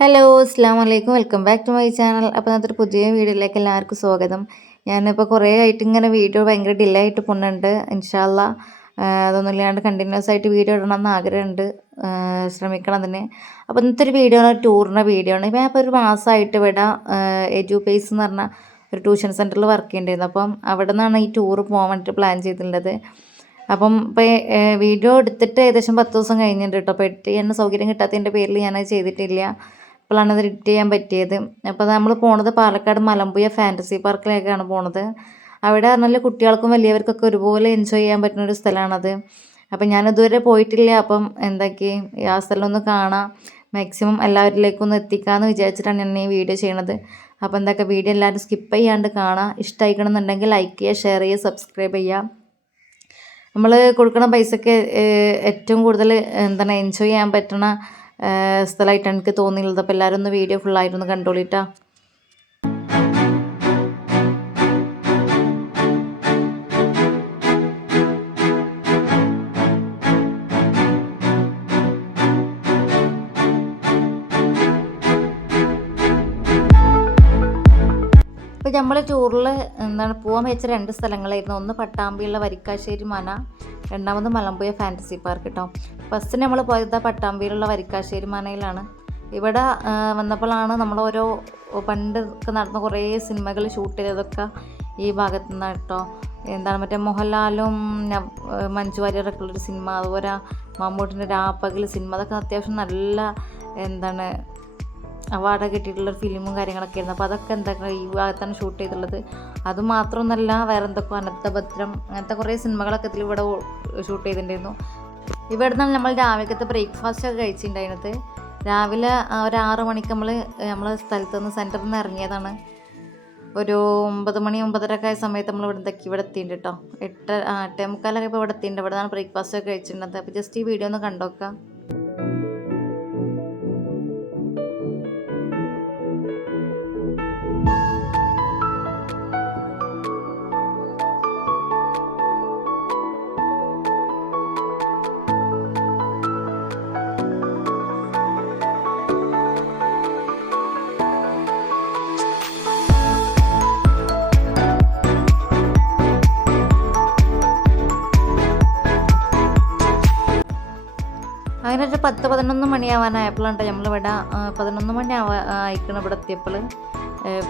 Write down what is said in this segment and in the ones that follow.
Hello അസ്സാം വലൈക്കും welcome back to my channel അപ്പോൾ അതൊരു പുതിയ വീഡിയോയിലേക്ക് എല്ലാവർക്കും സ്വാഗതം. ഞാനിപ്പോൾ കുറേ ആയിട്ട് ഇങ്ങനെ വീഡിയോ ഭയങ്കര ഡിലേ ആയിട്ട് പോകുന്നുണ്ട്. ഇൻഷാല്ല അതൊന്നും ഇല്ലാണ്ട് കണ്ടിന്യൂസ് ആയിട്ട് വീഡിയോ ഇടണം എന്ന് ആഗ്രഹമുണ്ട് ശ്രമിക്കണം അതിന്. അപ്പോൾ ഇന്നത്തെ ഒരു വീഡിയോ ആണ് ടൂറിന്റെ വീഡിയോ ആണ്. ഇപ്പോൾ ഒരു മാസമായിട്ട് ഇവിടെ എജു പേസ് എന്ന് പറഞ്ഞ ഒരു ട്യൂഷൻ സെന്ററിൽ വർക്ക് ചെയ്യേണ്ടിയിരുന്നു. അപ്പം അവിടെ നിന്നാണ് ഈ ടൂർ പോകാൻ വേണ്ടിയിട്ട് പ്ലാൻ ചെയ്തിട്ടുള്ളത്. അപ്പം ഇപ്പോൾ വീഡിയോ എടുത്തിട്ട് ഏകദേശം പത്ത് ദിവസം കഴിഞ്ഞിട്ടുണ്ട് കേട്ടോ. അപ്പോൾ എഡിറ്റ് ചെയ്യാൻ സൗകര്യം കിട്ടാത്തതിന്റെ പേരിൽ ഞാനത് ചെയ്തിട്ടില്ല. ഇപ്പോഴാണ് അത് എഡിറ്റ് ചെയ്യാൻ പറ്റിയത്. അപ്പോൾ നമ്മൾ പോണത് പാലക്കാട് മലമ്പുയ ഫാന്റസി പാർക്കിലേക്കാണ് പോണത്. അവിടെ പറഞ്ഞാൽ കുട്ടികൾക്കും വലിയവർക്കൊക്കെ ഒരുപോലെ എൻജോയ് ചെയ്യാൻ പറ്റുന്ന ഒരു സ്ഥലമാണത്. അപ്പം ഞാൻ ഇതുവരെ പോയിട്ടില്ല. അപ്പം എന്തൊക്കെ? ആ സ്ഥലം ഒന്ന് കാണാം. മാക്സിമം എല്ലാവരിലേക്കും ഒന്ന് എത്തിക്കാമെന്ന് വിചാരിച്ചിട്ടാണ് ഞാൻ ഈ വീഡിയോ ചെയ്യണത്. അപ്പോൾ എന്തൊക്കെ? വീഡിയോ എല്ലാവരും സ്കിപ്പ് ചെയ്യാണ്ട് കാണാം. ഇഷ്ടമായിക്കണമെന്നുണ്ടെങ്കിൽ ലൈക്ക് ചെയ്യുക ഷെയർ ചെയ്യുക സബ്സ്ക്രൈബ് ചെയ്യുക. നമ്മൾ കൊടുക്കുന്ന പൈസക്ക് ഏറ്റവും കൂടുതൽ എന്താണ് എൻജോയ് ചെയ്യാൻ പറ്റുന്ന സ്ഥലമായിട്ടാണ് എനിക്ക് തോന്നിയുള്ളത് അപ്പോൾ എല്ലാവരും ഒന്ന് വീഡിയോ ഫുള്ളായിട്ടൊന്ന് കണ്ടോളിട്ടാ. അപ്പോൾ നമ്മൾ ടൂറിൽ എന്താണ് പോകാൻ വെച്ച രണ്ട് സ്ഥലങ്ങളായിരുന്നു. ഒന്ന് പട്ടാമ്പിയുള്ള വരിക്കാശ്ശേരി മന രണ്ടാമത് മലമ്പുഴ ഫാന്റസി പാർക്ക് കേട്ടോ ഫസ്റ്റ് നമ്മൾ പോയത് പട്ടാമ്പിയിലുള്ള വരിക്കാശ്ശേരി മനയിലാണ്. ഇവിടെ വന്നപ്പോഴാണ് നമ്മൾ ഓരോ പണ്ട് ഒക്കെ നടന്ന കുറേ സിനിമകൾ ഷൂട്ട് ചെയ്തതൊക്കെ ഈ ഭാഗത്തു നിന്ന് കേട്ടോ എന്താണ് മറ്റേ മോഹൻലാലും മഞ്ജു വാര്യറൊക്കെ ഉള്ളൊരു സിനിമ അതുപോലെ മമ്മൂട്ടിന്റെ രാപ്പകൽ സിനിമ അതൊക്കെ അത്യാവശ്യം നല്ല എന്താണ് അവാർഡ് കിട്ടിയിട്ടുള്ളൊരു ഫിലിമും കാര്യങ്ങളൊക്കെ ആയിരുന്നു. അപ്പോൾ അതൊക്കെ എന്താ ഈ ഭാഗത്താണ് ഷൂട്ട് ചെയ്തിട്ടുള്ളത്. അത് മാത്രമൊന്നല്ല വേറെ എന്തൊക്കെ അനന്തഭദ്രം അങ്ങനത്തെ കുറേ സിനിമകളൊക്കെ ഇതിൽ ഇവിടെ ഷൂട്ട് ചെയ്തിട്ടുണ്ടായിരുന്നു. ഇവിടെ നിന്നാണ് നമ്മൾ രാവിലത്തെ ബ്രേക്ക്ഫാസ്റ്റ് ഒക്കെ കഴിച്ചിട്ടുണ്ടായിരുന്നത്. രാവിലെ ഒരു ആറ് മണിക്ക് നമ്മൾ നമ്മളെ സ്ഥലത്ത് നിന്ന് സെന്ററിൽ നിന്ന് ഇറങ്ങിയതാണ്. ഒരു ഒമ്പത് മണി ഒമ്പതരക്കെ ആയ സമയത്ത് നമ്മൾ ഇവിടെ എന്തൊക്കെ ഇവിടെ എത്തിയിട്ടുണ്ട് കേട്ടോ എട്ട് എട്ടേ മുക്കാലൊക്കെ ഇപ്പോൾ ഇവിടെ എത്തിയിട്ടുണ്ട്. ഇവിടെ നിന്നാണ് ബ്രേക്ക്ഫാസ്റ്റ് ഒക്കെ കഴിച്ചിട്ടുണ്ടത് അപ്പോൾ ജസ്റ്റ് ഈ വീഡിയോ ഒന്ന് കണ്ടോക്കാം. അങ്ങനെ ഒരു പത്ത് പതിനൊന്ന് മണിയാവാനായപ്പോഴാണ് നമ്മളിവിടെ പതിനൊന്ന് മണി ആവാ അയക്കണം ഇവിടെ എത്തിയപ്പോൾ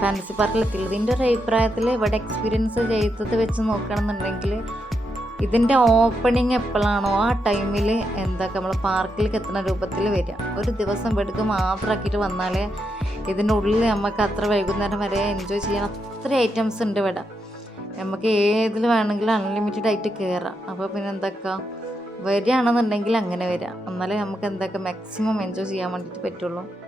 ഫാൻസി പാർക്കിൽ എത്തിയുള്ളത് ഇതിന്റെ ഒരു അഭിപ്രായത്തിൽ ഇവിടെ എക്സ്പീരിയൻസ് ചെയ്തത് വെച്ച് നോക്കുകയാണെന്നുണ്ടെങ്കിൽ ഇതിന്റെ ഓപ്പണിങ് എപ്പോഴാണോ ആ ടൈമിൽ എന്തൊക്കെ നമ്മൾ പാർക്കിലേക്ക് എത്തുന്ന രൂപത്തിൽ വരിക. ഒരു ദിവസം വെടുക്ക് മാത്രമാക്കിയിട്ട് വന്നാൽ ഇതിന്റെ ഉള്ളിൽ നമുക്ക് അത്ര വൈകുന്നേരം വരെ എൻജോയ് ചെയ്യാൻ അത്ര ഐറ്റംസ് ഉണ്ട് ഇവിടെ. നമുക്ക് ഏതിൽ വേണമെങ്കിലും അൺലിമിറ്റഡ് ആയിട്ട് കയറാം അപ്പോൾ പിന്നെ എന്തൊക്കെ? വരികയാണെന്നുണ്ടെങ്കിൽ അങ്ങനെ വരിക. എന്നാലേ നമുക്ക് എന്തൊക്കെ മാക്സിമം എൻജോയ് ചെയ്യാൻ വേണ്ടിയിട്ട് പറ്റുള്ളൂ.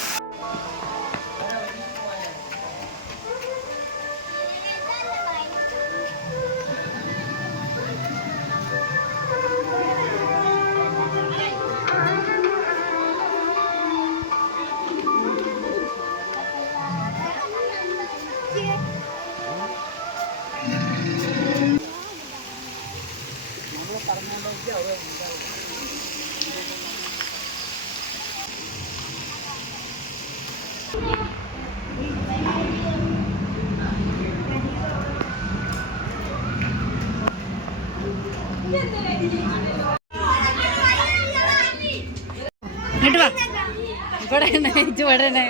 ഇജ്ജ് ഇവിടെ ഇവിടെ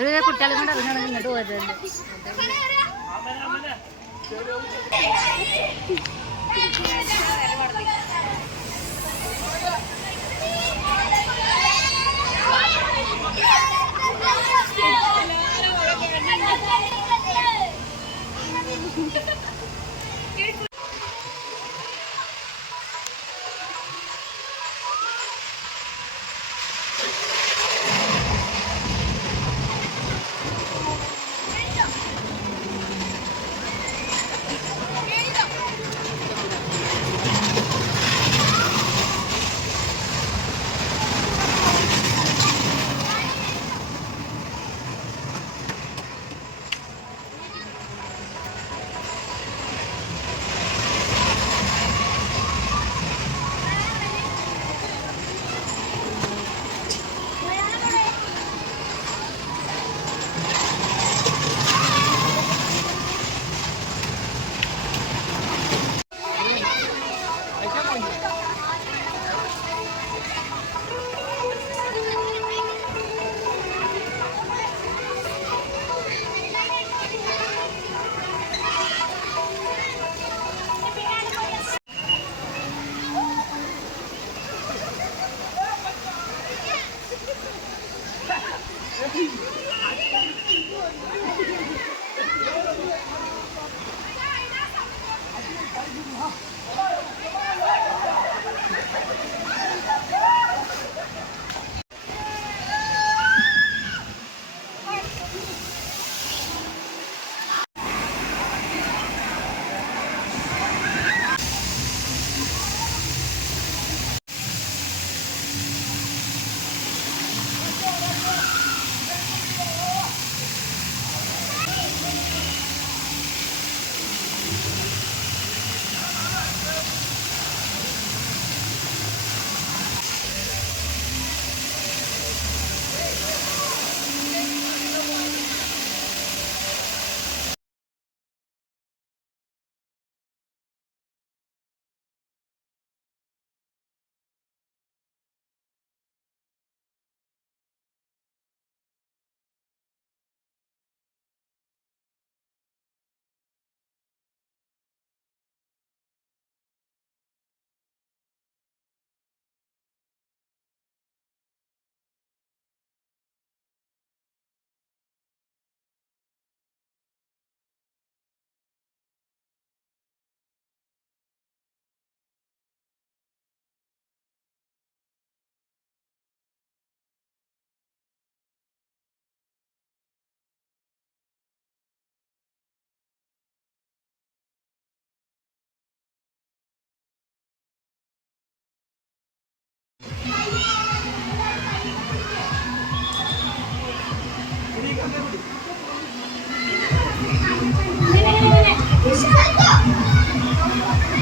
ഒരു കുട്ടികളെ കൊണ്ട് ഇറങ്ങണം ഇങ്ങോട്ട് പോരുന്നത് Thank you.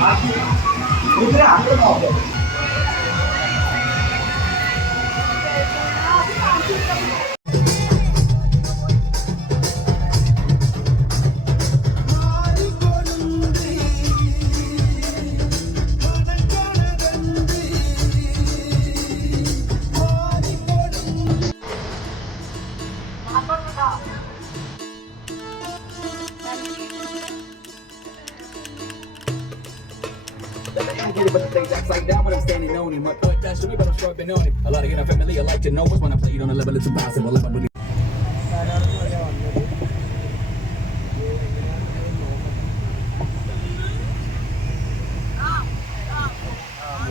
啊你对啊这个不好？get it, but the stage upside down when I'm standing on it. My foot that should be, but I'm struggling on it. A lot of your family, I like to know what's when I play it on a level it's impossible.